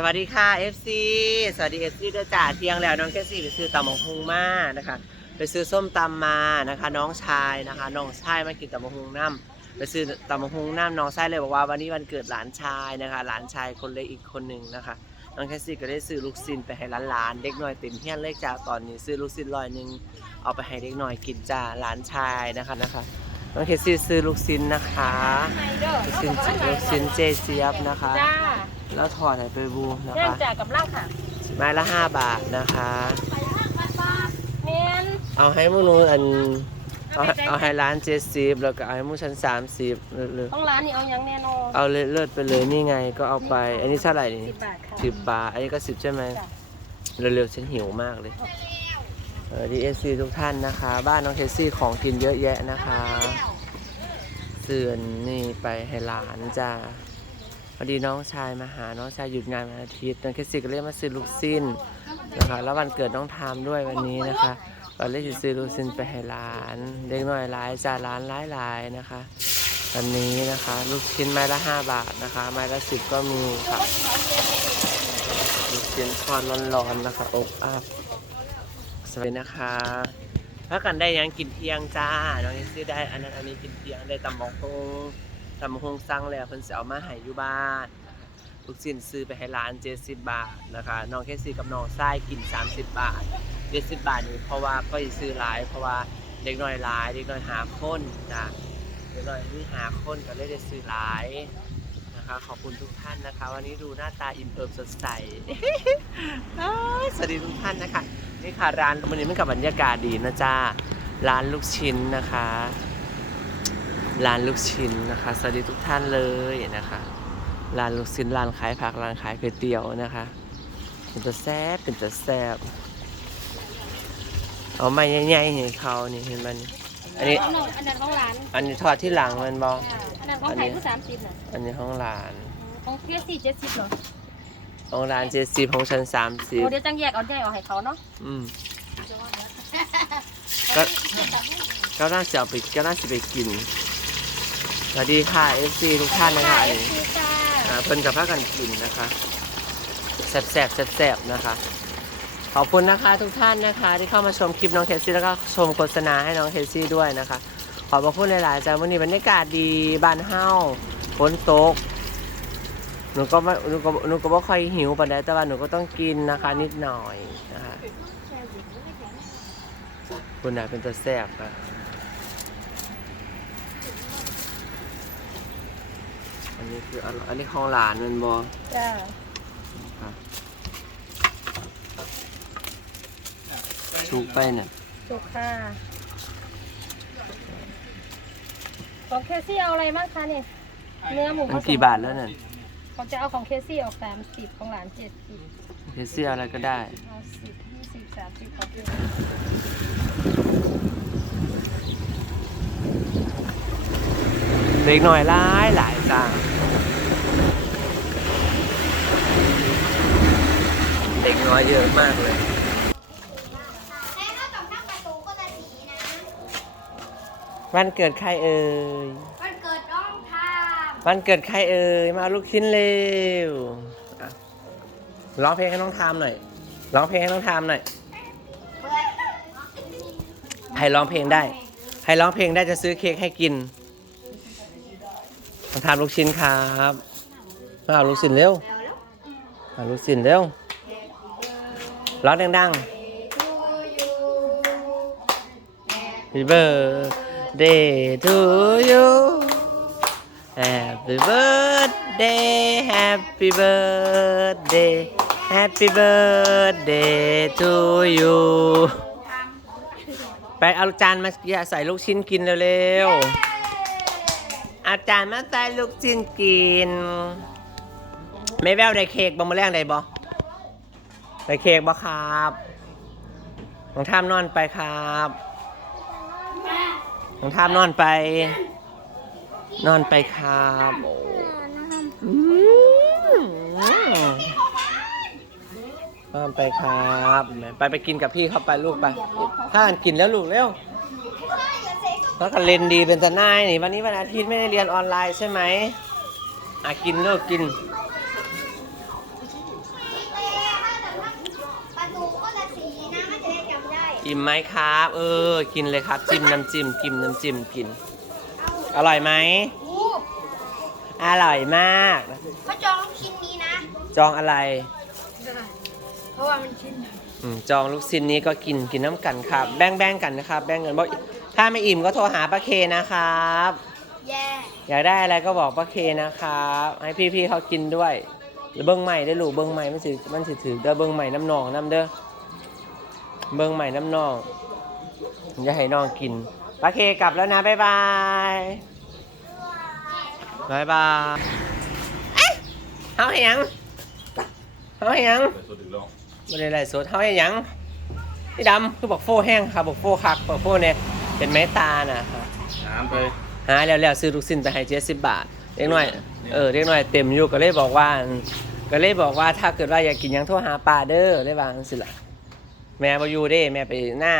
สวัสดีค่ะ FC สวัสดี FC ด้วยจ่าเที่ยงแล้วน้องแคสซี่ไปซื้อตำมะฮุงมานะคะ ไปซื้อส้มตำมานะคะ น้องชายนะคะ น้องชายมากินตำมะฮุงน้ำไปซื้อตำมะฮุงน้ำน้องชายเลยบอกว่าวันนี้วันเกิดหลานชายนะคะ หลานชายคนเล็กอีกคนหนึ่งนะคะน้องแคสซี่ก็ได้ซื้อลูกซินไปให้หลานๆเด็กน้อยเต็มเฮี้ยนเลขจ้าตอนนี้ซื้อลูกซินร้อยหนึ่งเอาไปให้เด็กน้อยกินจ้าหลานชายนะคะนะคะน้องแคสซี่ซื้อลูกซินนะคะไฮเดอร์ลูกซินลูกซินเจเจี๊ยบนะคะจ้า แล้วถอดให้ไปบูนะเนื่องคะจากกับเหล่าค่ะไม้ละห้าบาทนะคะ เมนเอาให้มูนูอันเอาให้เอาให้ร้านเจ็ดสิบแล้วก็เอาให้มูชั้นสามสิบเลยต้องร้านนี้เอายังแน่นอนเอาเลิศๆไปเลยนี่ไงก็เอาไป อันนี้เท่าไหร่นี่สิบบาทค่ะ สิบบาทอันนี้ก็สิบใช่ไหมจ้ะ เร็วๆฉันหิวมากเลยเออดีเอซีทุกท่านนะคะ บ้านน้องเคซี่ของกินเยอะแยะนะคะเสื่อนนี่ไปให้หลานจ้า พอดีน้องชายมาหาน้องชายหยุดงานวันอาทิตย์น้องเคซี่ก็เลยกมาซื้อลูกสิ้นนะคะแล้ววันเกิดน้องทามด้วยวันนี้นะคะก็เลยจะซื้อลูกสิ้นไปให้หลาน เด็กน้อยหลายจ้าหลานหลายหลายๆนะคะวันนี้นะคะ ลูกชิ้นไม้ละห้าบาทนะคะ ไม้ละสิบก็มีค่ะลูกชิ้นทอดร้อนๆนะคะอกอัพสวัสดีนะคะถ้ากันได้ยังกินเที่ยงจ้าน้องเอซี่ได้อันนั้นอันนี้กินเที่ยงได้ตำบักฮง ตำบักฮงสั่งแล้วเพิ่นสิเอามาให้อยู่บ้านลูกชิ้นซื้อไปให้ร้าน70บาทนะคะน้องเคซี่กับน้องทรายกิน 30 บาท70บาทนี่เพราะว่าก็สิซื้อหลายเพราะว่าเด็กน้อยหลายเด็กน้อยหาคนจ้ะเดี๋ยวหน่อยมีหาคนก็เลยได้ซื้อหลายนะคะขอบคุณทุกท่านนะคะ วันนี้ดูหน้าตาอิ่มเอิบสดใสสวัสดีทุกท่านนะคะนี่ค่ะร้านวันนี้มันกับบรรยากาศดีนะจ้าร้านลูกชิ้นนะคะ ร้านลูกชิ้นนะคะ สวัสดีทุกท่านเลยนะคะ ร้านลูกชิ้นร้านขายผักร้านขายก๋วยเตี๋ยวนะคะ เป็นตัวแซ่บเป็นตัวแซ่บเอามาใหญ่ๆให้เขานี่เห็นมันอันนี้อันนั้นอันนั้นของร้าน อันนี้ทอดที่หลังมันบออันนั้นของไทยคือสามสิบน่ะอันนี้ของร้านของเพียสี่เจ็ดสิบเหรอของร้านเจ็ดสิบของชั้นสามสิบโอ้เดี๋ยวจังแยกเอาใหญ่เอาให้เขาเนาะอืมก็ก็น่าจะเอาไปก็น่าจะไปกิน สวัสดีค่ะเอฟซีทุกท่านนะคะค่ะอันเอฟนี้ซีค่ะอ่าเพิ่นกับพากันกินนะคะแซ่บแซ่บแซ่บแซ่บนะคะ ขอบคุณนะคะทุกท่านนะคะ ที่เข้ามาชมคลิปน้องเคซี่แล้วก็ชมโฆษณาให้น้องเคซี่ด้วยนะคะ ขอบพระคุณหลายๆจ้าวันนี้บรรยากาศดีบ้านเฮาฝนตกหนูก็ไม่หนูก็หนูก็ไม่ค่อยหิวปานใดแต่ว่าหนูก็ต้องกินนะคะ นิดหน่อยนะคะคุณนายเป็นตัวแซ่บอะ อันนี้คืออันอันนี้ของหลานมันบอจ้าชุกไปเนี่ยจุกค่ะของเคซี่เอาอะไรบ้างคะเนี่ยเนื้อหมูผมันสมกี่บาทแล้วเนี่ยเขาจะเอาของเคซี่ออกสามสิบของหลานเจ็ดสิบเคซี่อะไรก็ได้เอาสิบยี่สิบสามสิบของเคเล็กหน่อยหลายหลายจ้าเด็ก น้อยเยอะมากเลยแต่ถ้าสองทั้งประตูก็จะสีนะวันเกิดใครเอ่ยมันเกิดน้องทามวันเกิดใครเอ่ยมาเอาลูกชิ้นเร็วอะร้องเพลงให้น้องทามหน่อยร้องเพลงให้น้องทามหน่อยเปิดให้ร้องเพลงได้ ให้ร้องเพลงได้จะซื้อเค้กให้กินน้องทามลูกชิ้นครับมาเอาลูกชิ้นเร็วแล้วแล้วเอาลูกชิ้นเร็ว ร้องดังๆ Happy birthday to you Happy birthday Happy birthday Happy birthday to you ไปเอาจานมาใส่ลูกชิ้นกินเร็วๆเอาจารย์มาใส่ลูกชิ้นกิน ไม่แววได้เค้กบ่มาแรงได้บ่ ได้เค้กบ่ครับน้องท่ามนอนไปครับน้องท่ามนอนไป นอนไปครับโอ้อืมนอนไปครับไปไปกินกับพี่เข้าไปลูกไปถ้ากันกินแล้วลูกเร็วแล้วก็เรียนดีเป็นทนายนี่วันนี้วันอาทิตย์ไม่ได้เรียนออนไลน์ใช่ไหมอะกินลูกกิน อิ่มไหมครับ เออ กินเลยครับ จิ้มน้ำจิ้มกินน้ำจิ้มกิน อร่อยไหม อู้อร่อยมาก เขาจองลูกชิ้นนี้นะ จองอะไร เพราะว่ามันชิ้นอมจองลูกชิ้นนี้ก็กินกินน้ำกันครับ แบ่งแบ่งกันนะครับ แบ่งกันบอกถ้าไม่อิ่มก็โทรหาป้าเคนะครับ แย่อยากได้อะไรก็บอกป้าเคนะครับ ให้พี่ๆเขากินด้วยหรือเบิ้งใหม่ได้อลูกเบิ้งใหม่มันสิมันสิถือเด้อเบิ้งใหม่น้ำนองน้ำเด้อ เบิ้งใหม่น้ำนองอย่าให้น้องกินป้าเคกลับแล้วนะ บ๊ายบาย บ๊ายบายเอ๊ะเฮาให้หยังเฮาให้หยังเปิดตัวดึกแล้วไม่ได้ไล่สดเฮาให้หยังพี่ดำคือบอกโฟแห้งครับบอกโฟคักบอกโฟเนี่ยเป็นไม้ตาน่ะครับน้ำไปหาแล้วแล้วซื้อลูกชิ้นไปให้เจ็ดสิบบาทเล็กน้อย เออเล็กน้อยเต็มอยู่ก็เลยบอกว่า ก็เลยบอกว่าถ้าเกิดว่าอยากกินหยังโทรหาป้าเด้อได้บางสิละ แม่บอยู่เด้ แม่ไปหน้า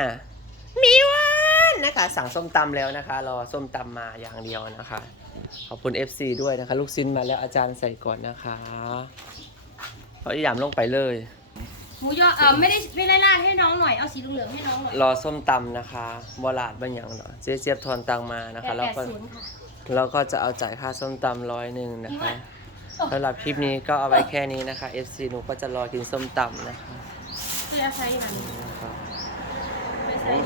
มีวันนะคะ สั่งส้มตำแล้วนะคะ รอส้มตำมาอย่างเดียวนะคะ ขอบคุณ FC ด้วยนะคะ ลูกชิ้นมาแล้วอาจารย์ใส่ก่อนนะคะเขาอีหยามลงไปเลย หมูยอเออไม่ได้ไม่ได้ราดให้น้องหน่อย เอาสีเหลืองๆให้น้องหน่อยรอส้มตำนะคะบอลาดบันยังเนาะเจ๊เจี๊ยบทอนตังมานะแปคะดแล้วแปดก็ศูนย์ค่ะ แล้วก็จะเอาจ่ายค่าส้มตำร้อยหนึ่งนะคะสำหรับคลิปนี้ก็เอาไว้แค่นี้นะคะ FC หนูก็จะรอกินส้มตำนะคะ เสื้อไซส์นั้น